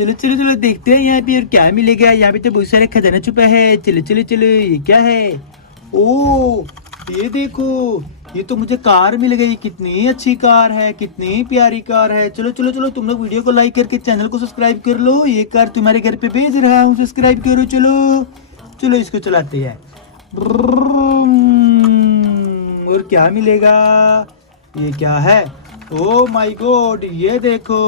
चलो चलो चलो देखते हैं यहाँ पे और क्या मिलेगा। यहाँ पे तो बहुत सारे खजाना छुपा है। चलो चलो चलो ये क्या है। ओ ये देखो, ये तो मुझे कार मिल गई। कितनी अच्छी कार है, कितनी प्यारी कार है। चलो चलो चलो तुम लोग वीडियो को लाइक करके चैनल को सब्सक्राइब कर लो। ये कार तुम्हारे घर पे भेज रहा हूँ, सब्सक्राइब करो। चलो चलो इसको चलाते हैं। और क्या मिलेगा, ये क्या है। ओ माय गॉड, ये देखो,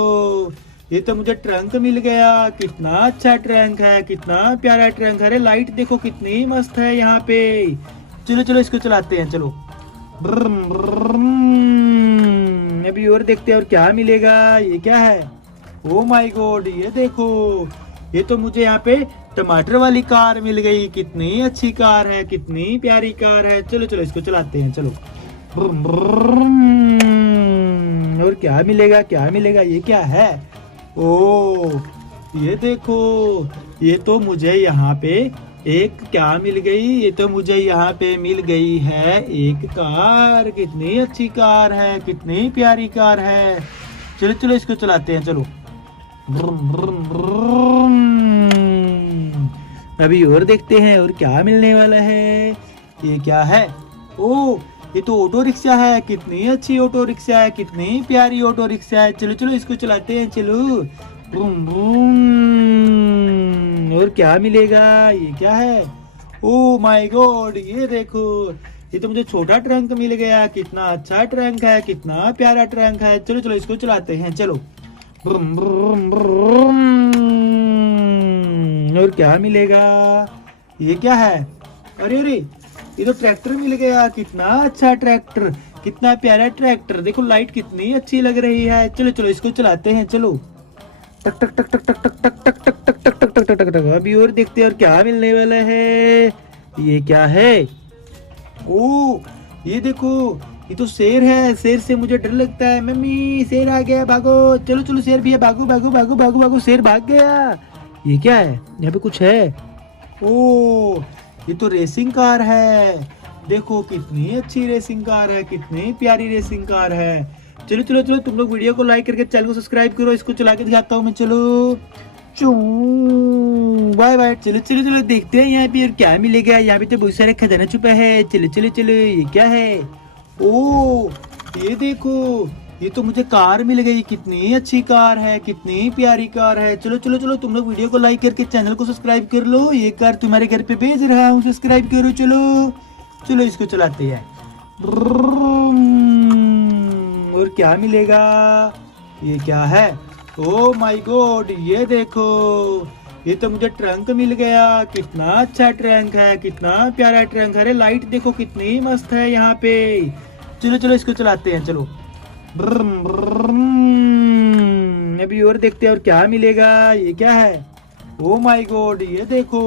ये तो मुझे ट्रंक मिल गया। कितना अच्छा ट्रंक है, कितना प्यारा ट्रंक है। अरे लाइट देखो कितनी मस्त है यहाँ पे। चलो चलो इसको चलाते हैं। चलो अभी और देखते हैं और क्या मिलेगा। ये क्या है। ओ माय गॉड, ये देखो, ये तो मुझे यहाँ पे टमाटर वाली कार मिल गई। कितनी अच्छी कार है, कितनी प्यारी कार है। चलो चलो इसको चलाते हैं। चलो और क्या मिलेगा, क्या मिलेगा। ये क्या है। ओ ये देखो, ये तो मुझे यहाँ पे एक क्या मिल गई। ये तो मुझे यहाँ पे मिल गई है एक कार। कितनी अच्छी कार है, कितनी प्यारी कार है। चलो चलो इसको चलाते हैं। चलो अभी और देखते हैं और क्या मिलने वाला है। ये क्या है। ओ ये तो ऑटो रिक्शा है। कितनी अच्छी ऑटो रिक्शा है, कितनी प्यारी ऑटो रिक्शा है। चलो चलो इसको चलाते हैं। चलो बूम बूम। और क्या मिलेगा। ये क्या है। ओ माय गॉड, ये देखो, ये तो मुझे छोटा ट्रंक मिल गया। कितना अच्छा ट्रंक है, कितना प्यारा ट्रंक है। चलो चलो इसको चलाते हैं। चलो बूम बूम बूम। और क्या मिलेगा। ये क्या है। अरे अरे, ये तो ट्रैक्टर मिल गया। कितना अच्छा ट्रैक्टर, कितना प्यारा ट्रैक्टर। देखो लाइट कितनी अच्छी लग रही है। चलो चलो इसको चलाते हैं। चलो टक टक टक टक टक टक टक टक टक टक टक टक टक टक टक। अभी और देखते हैं और क्या मिलने वाला है। ये क्या है। ओ ये देखो, ये तो शेर है। शेर से मुझे डर लगता है। मम्मी शेर आ गया, भागो। चलो चलो शेर भी है, भागो भागो भागो भागो भागो। शेर भाग गया। ये क्या है, यहाँ पे कुछ है। ओ ये तो रेसिंग कार है। देखो कितनी अच्छी रेसिंग कार है, कितनी प्यारी रेसिंग कार है। चलो चलो चलो तुम लोग वीडियो को लाइक करके चैनल को सब्सक्राइब करो। इसको चला के दिखाता हूँ मैं। चलो बाय बाय। चलो चलो चलो देखते हैं यहाँ पे और क्या मिलेगा। यहाँ पे तो बहुत सारे खजाना छुपा है। चलो चलो चलो ये क्या है। ओ ये देखो, ये तो मुझे कार मिल गई। कितनी अच्छी कार है, कितनी प्यारी कार है। चलो चलो चलो तुम लोग वीडियो को लाइक करके चैनल को सब्सक्राइब कर लो। ये कार तुम्हारे घर पे भेज रहा हूँ, सब्सक्राइब करो। चलो चलो इसको चलाते हैं। और क्या मिलेगा। ये क्या है। ओ माय गॉड, ये देखो, ये तो मुझे ट्रंक मिल गया। कितना अच्छा ट्रंक है, कितना प्यारा ट्रंक है। अरे लाइट देखो कितनी मस्त है यहाँ पे। चलो चलो इसको चलाते हैं। चलो अभी और देखते हैं और क्या मिलेगा। ये क्या है। ओ माय गॉड, ये देखो,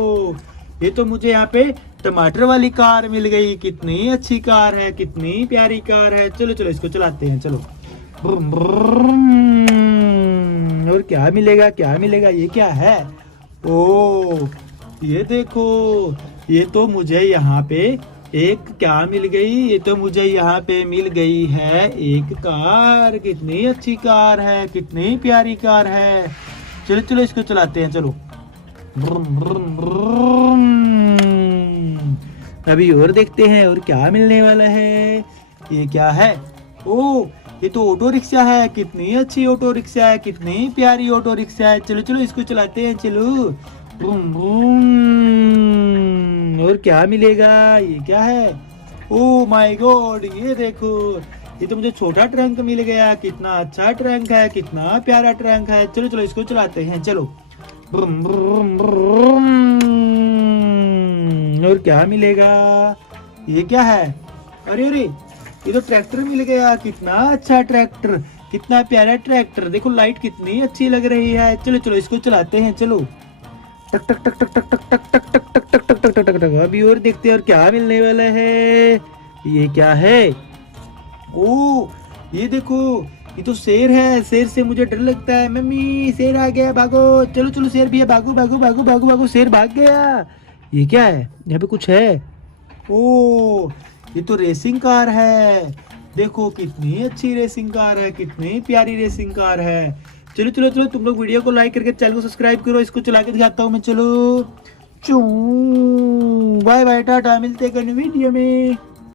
ये तो मुझे यहाँ पे टमाटर वाली कार मिल गई। कितनी अच्छी कार है, कितनी प्यारी कार है। चलो चलो इसको चलाते हैं। चलो और क्या मिलेगा, क्या मिलेगा। ये क्या है। ओ ये देखो, ये तो मुझे यहाँ पे एक क्या मिल गई। ये तो मुझे यहाँ पे मिल गई है एक कार। कितनी अच्छी कार है, कितनी प्यारी कार है। चलो चलो इसको चलाते हैं। चलो अभी और देखते हैं और क्या मिलने वाला है। ये क्या है। ओ ये तो ऑटो रिक्शा है। कितनी अच्छी ऑटो रिक्शा है, कितनी प्यारी ऑटो रिक्शा है। चलो चलो इसको चलाते हैं। चलो बूम बूम। और क्या मिलेगा। ये क्या है। ओ माय गॉड, ये देखो, ये तो मुझे छोटा ट्रंक मिल गया। कितना अच्छा ट्रंक है, कितना प्यारा ट्रंक है। चलो चलो इसको चलाते हैं। चलो बूम बूम बूम। और क्या मिलेगा। ये क्या है। अरे अरे, ये तो ट्रैक्टर मिल गया। कितना अच्छा ट्रैक्टर, कितना प्यारा ट्रैक्टर। देखो लाइट कितनी अच्छी लग रही है। चलो चलो इसको चलाते हैं। चलो टक टक टक टक टक टक टक टक टक टक टक टक टक टक टक। अभी और देखते हैं और क्या मिलने वाला है। ये क्या है। ओ ये देखो, ये तो शेर है। शेर से मुझे डर लगता है। मम्मी शेर आ गया, भागो। चलो चलो शेर भी है, भागो भागो भागो भागो भागो। शेर भाग गया। ये क्या है, यहाँ पे कुछ है। ओ ये तो रेसिंग कार है। देखो कितनी अच्छी रेसिंग कार है, कितनी प्यारी रेसिंग कार है। चलो चलो चलो, तुम लोग वीडियो को लाइक करके चैनल को सब्सक्राइब करो। इसको चला के दिखाता हूँ मैं, चलो। चू बाय बाय, टाटा, मिलते हैं वीडियो में।